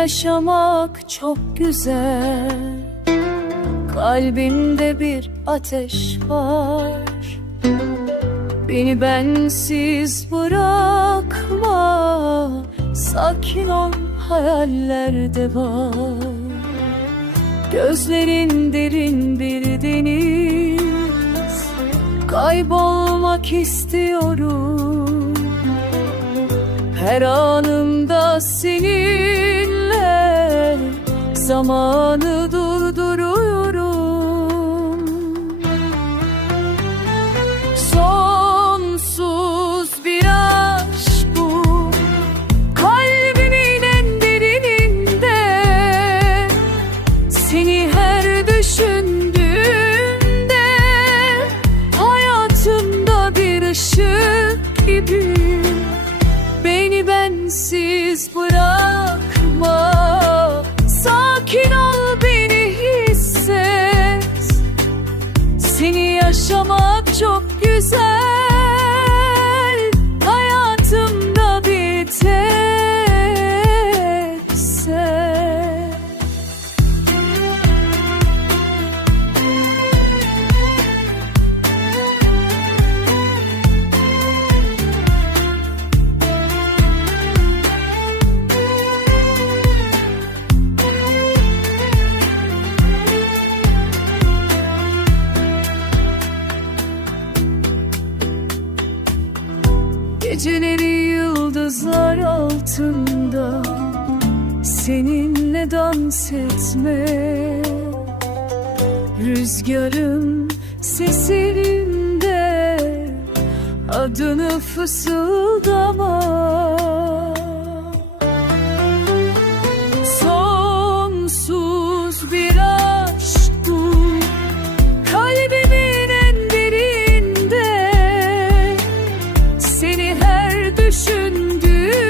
yaşamak çok güzel. Kalbimde bir ateş var. Beni bensiz bırakma. Sakin ol hayallerde var. Gözlerin derin bir deniz. Kaybolmak istiyorum. Her anımda seninle Zamanı durduruyorum. Sonsuz bir aşk bu Kalbimin en derininde. Seni her düşündüğümde Hayatımda bir ışık gibi. Beni bensiz bırakma Seni yaşamak çok güzel Geceleri yıldızlar altında Seninle dans etme. Rüzgarın sesinde Adını fısıldama seni her düşündüğümde